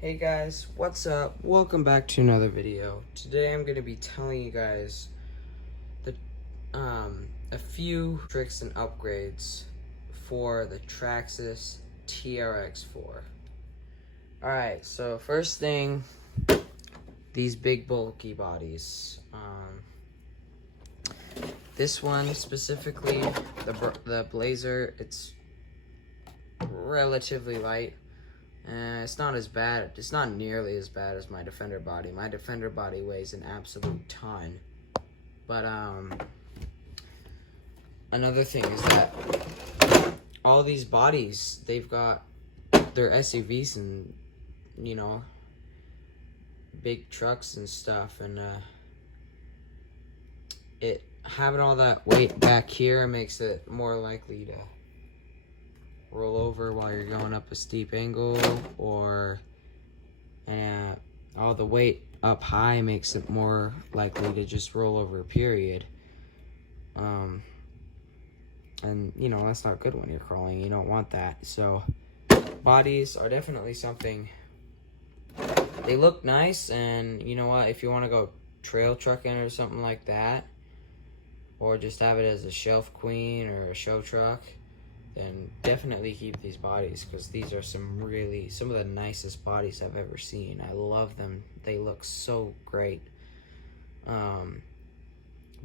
Hey guys, what's up? Welcome back to another video. Today I'm going to be telling you guys the a few tricks and upgrades for the Traxxas TRX4. Alright, so first thing, these big bulky bodies. This one specifically, the Blazer, it's relatively light. It's not as bad. It's not nearly as bad as my Defender body. My Defender body weighs an absolute ton. But another thing is that all these bodies, they've got their SUVs and, you know, big trucks and stuff, and it having all that weight back here makes it more likely to roll over while you're going up a steep angle, or all the weight up high makes it more likely to just roll over, period. And you know, that's not good when you're crawling. You don't want that. So bodies are definitely something. They look nice, and you know what, if you want to go trail trucking or something like that, or just have it as a shelf queen or a show truck, then definitely keep these bodies, because these are some of the nicest bodies I've ever seen. I love them. They look so great.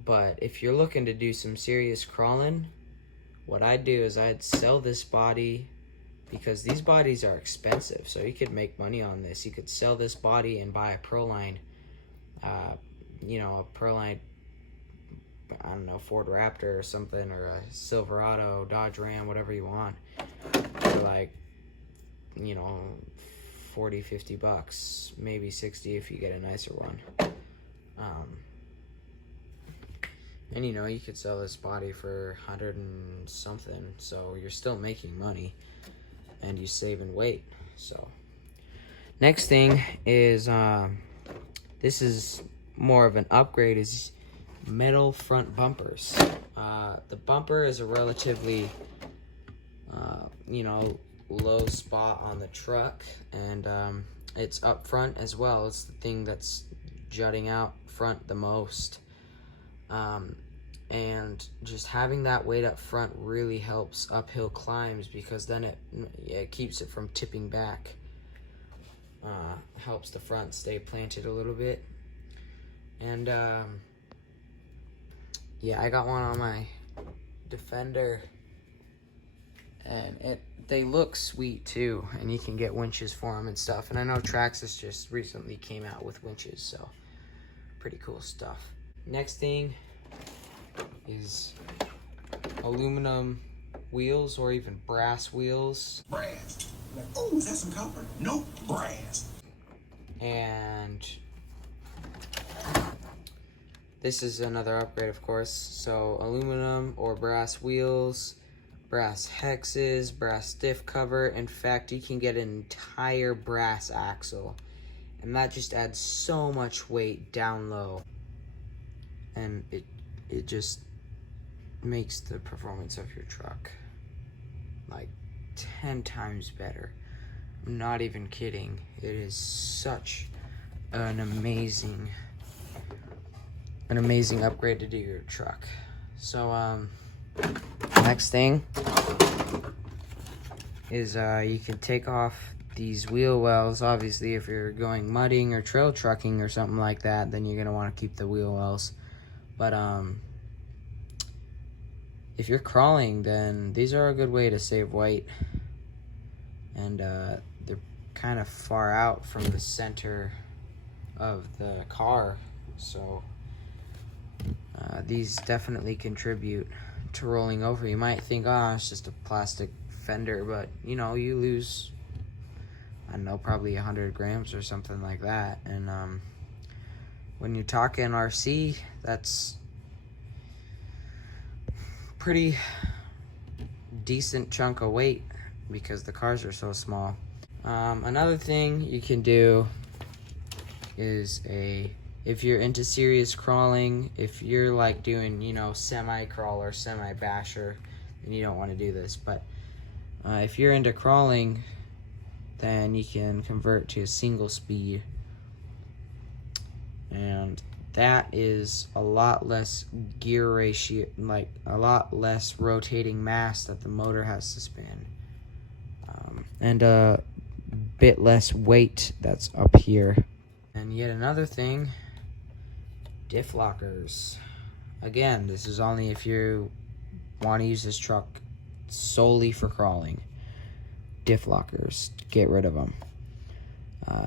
But if you're looking to do some serious crawling, what I'd do is I'd sell this body, because these bodies are expensive, so you could make money on this. You could sell this body and buy a Proline, you know, a Proline, I don't know, Ford Raptor or something, or a Silverado, Dodge Ram, whatever you want, for like, you know, 40, 50 bucks, maybe 60 if you get a nicer one. And you know, you could sell this body for 100 and something, so you're still making money and you saving weight. So next thing is, this is more of an upgrade, is metal front bumpers. The bumper is a relatively you know, low spot on the truck, and it's up front as well. It's the thing that's jutting out front the most, and just having that weight up front really helps uphill climbs, because then it keeps it from tipping back. Helps the front stay planted a little bit. And yeah, I got one on my Defender, and they look sweet too, and you can get winches for them and stuff. And I know Traxxas just recently came out with winches, so pretty cool stuff. Next thing is aluminum wheels, or even brass wheels. Brass. Like, oh, is that some copper? Nope, brass. And this is another upgrade, of course. So aluminum or brass wheels, brass hexes, brass diff cover. In fact, you can get an entire brass axle, and that just adds so much weight down low, and it just makes the performance of your truck like 10 times better. I'm not even kidding. It is such an amazing upgrade to do your truck. So next thing is you can take off these wheel wells. Obviously, if you're going mudding or trail trucking or something like that, then you're gonna want to keep the wheel wells. But if you're crawling, then these are a good way to save weight, and they're kind of far out from the center of the car, so these definitely contribute to rolling over. You might think, oh, it's just a plastic fender, but you know, you lose, I don't know, probably 100 grams or something like that. And when you're talking RC, that's pretty decent chunk of weight, because the cars are so small. Another thing you can do is if you're into serious crawling, if you're like doing, you know, semi-crawl or semi-basher, then you don't want to do this. But if you're into crawling, then you can convert to a single speed, and that is a lot less gear ratio, like a lot less rotating mass that the motor has to spin, and a bit less weight that's up here. And yet another thing, diff lockers. Again, this is only if you want to use this truck solely for crawling. Diff lockers, get rid of them.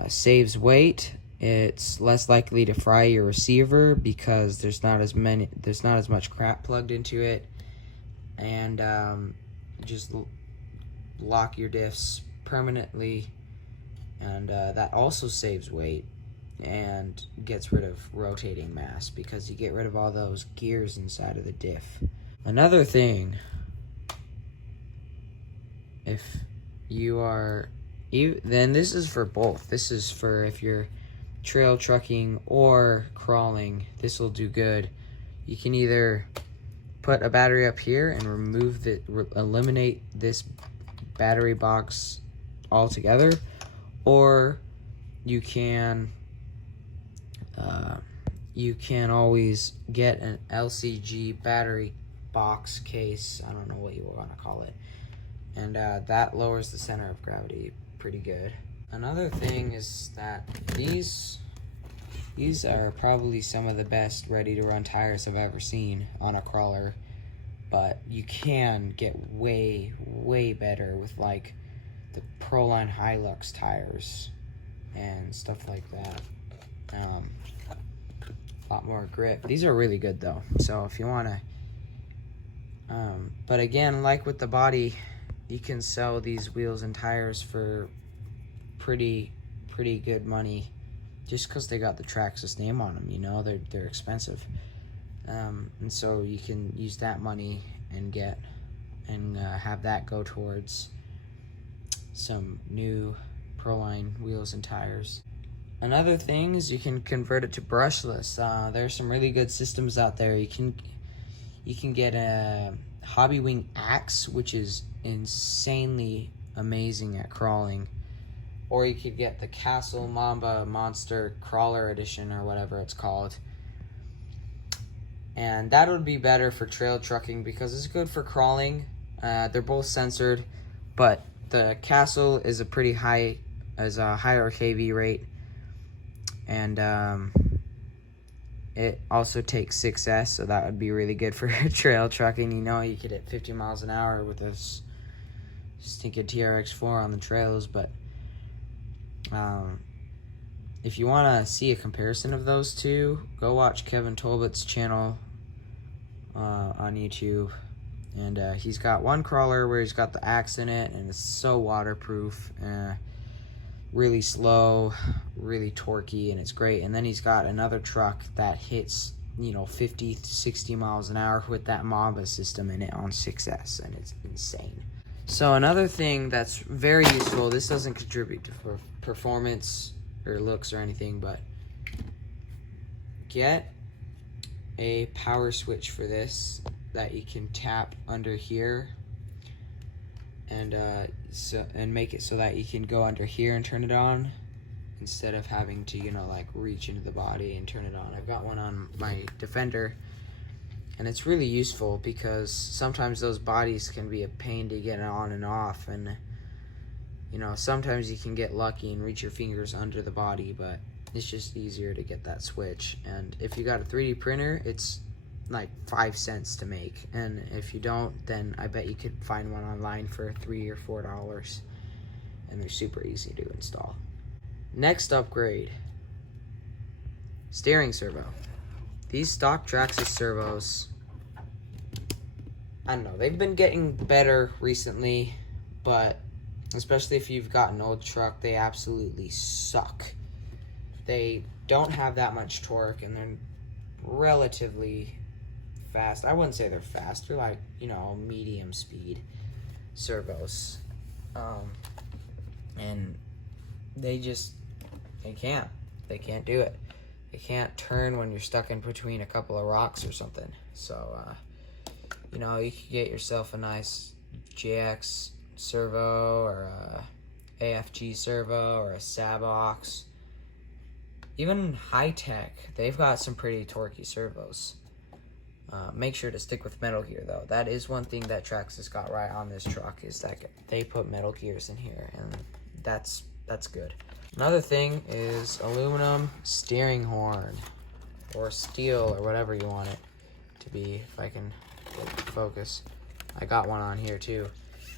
Saves weight. It's less likely to fry your receiver because there's not as much crap plugged into it, and just lock your diffs permanently, and that also saves weight and gets rid of rotating mass because you get rid of all those gears inside of the diff. Another thing, if you are, then this is for both. This is for if you're trail trucking or crawling, this will do good. You can either put a battery up here and eliminate this battery box altogether, or you can always get an LCG battery box case, I don't know what you want to call it, and that lowers the center of gravity pretty good. Another thing is that these are probably some of the best ready to run tires I've ever seen on a crawler, but you can get way better with like the Proline Hilux tires and stuff like that. A lot more grip. These are really good though, so if you want to, but again, like with the body, you can sell these wheels and tires for pretty good money just because they got the Traxxas name on them. You know, they're expensive, and so you can use that money and have that go towards some new Proline wheels and tires. Another thing is you can convert it to brushless. There's some really good systems out there. You can get a Hobby Wing Axe, which is insanely amazing at crawling, or you could get the Castle Mamba Monster Crawler Edition or whatever it's called, and that would be better for trail trucking because it's good for crawling. They're both censored, but the Castle is a higher KV rate, and it also takes 6S, so that would be really good for trail trucking. You know, you could hit 50 miles an hour with this stinking TRX4 on the trails. But if you want to see a comparison of those two, go watch Kevin Tolbert's channel on YouTube. And he's got one crawler where he's got the axe in it, and it's so waterproof, really slow, really torquey, and it's great. And then he's got another truck that hits, 50 to 60 miles an hour with that Mamba system in it on 6S, and it's insane. So another thing that's very useful, this doesn't contribute to performance or looks or anything, but get a power switch for this that you can tap under here, and make it so that you can go under here and turn it on instead of having to reach into the body and turn it on. I've got one on my Defender, and it's really useful because sometimes those bodies can be a pain to get on and off, and sometimes you can get lucky and reach your fingers under the body, but it's just easier to get that switch. And if you got a 3D printer, it's like 5 cents to make, and if you don't, then I bet you could find one online for $3 or $4, and they're super easy to install. Next upgrade, steering servo. These stock Traxxas servos, I don't know, they've been getting better recently, but especially if you've got an old truck, they absolutely suck. They don't have that much torque, and they're relatively fast. I wouldn't say they're fast. They're like, medium speed servos. And they can't do it. They can't turn when you're stuck in between a couple of rocks or something. So, you could get yourself a nice JX servo or a AFG servo or a Sabox. Even high tech, they've got some pretty torquey servos. Make sure to stick with metal gear though. That is one thing that Traxxas got right on this truck, is that they put metal gears in here, and that's good. Another thing is aluminum steering horn, or steel, or whatever you want it to be. If I can get focus, I got one on here too.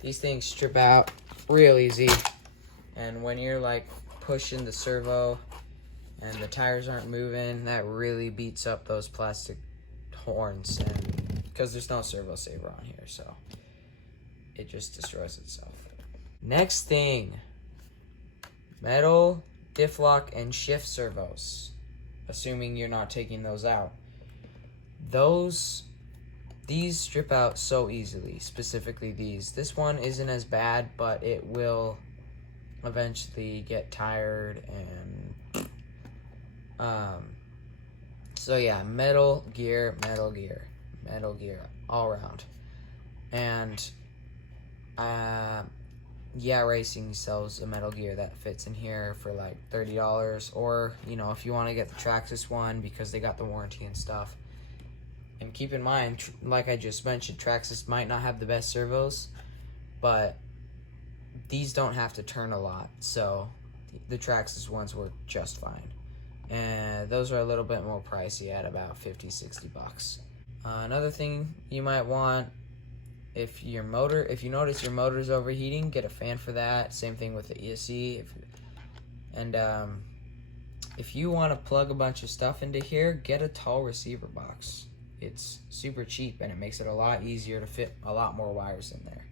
These things strip out real easy, and when you're like pushing the servo and the tires aren't moving, that really beats up those plastic horns, and because there's no servo saver on here, so it just destroys itself. Next thing, metal diff lock and shift servos, assuming you're not taking those out. These strip out so easily, specifically these. This one isn't as bad, but it will eventually get tired, and so yeah, metal gear all around. And yeah, Racing sells a metal gear that fits in here for like $30, or you know, if you want to get the Traxxas one because they got the warranty and stuff. And keep in mind, like I just mentioned, Traxxas might not have the best servos, but these don't have to turn a lot, so the Traxxas ones work just fine. And those are a little bit more pricey at about $50-$60. Another thing you might want, if you notice your motor is overheating, get a fan for that. Same thing with the ESC. If you want to plug a bunch of stuff into here, get a tall receiver box. It's super cheap, and it makes it a lot easier to fit a lot more wires in there.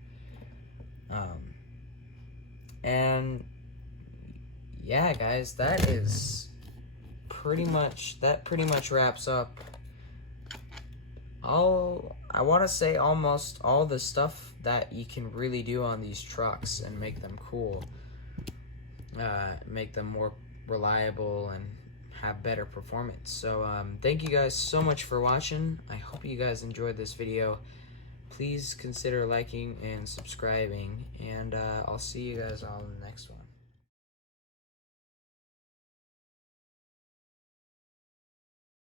And yeah, guys, that pretty much wraps up I want to say almost all the stuff that you can really do on these trucks and make them cool, make them more reliable and have better performance. So thank you guys so much for watching. I hope you guys enjoyed this video. Please consider liking and subscribing, and I'll see you guys on the next one.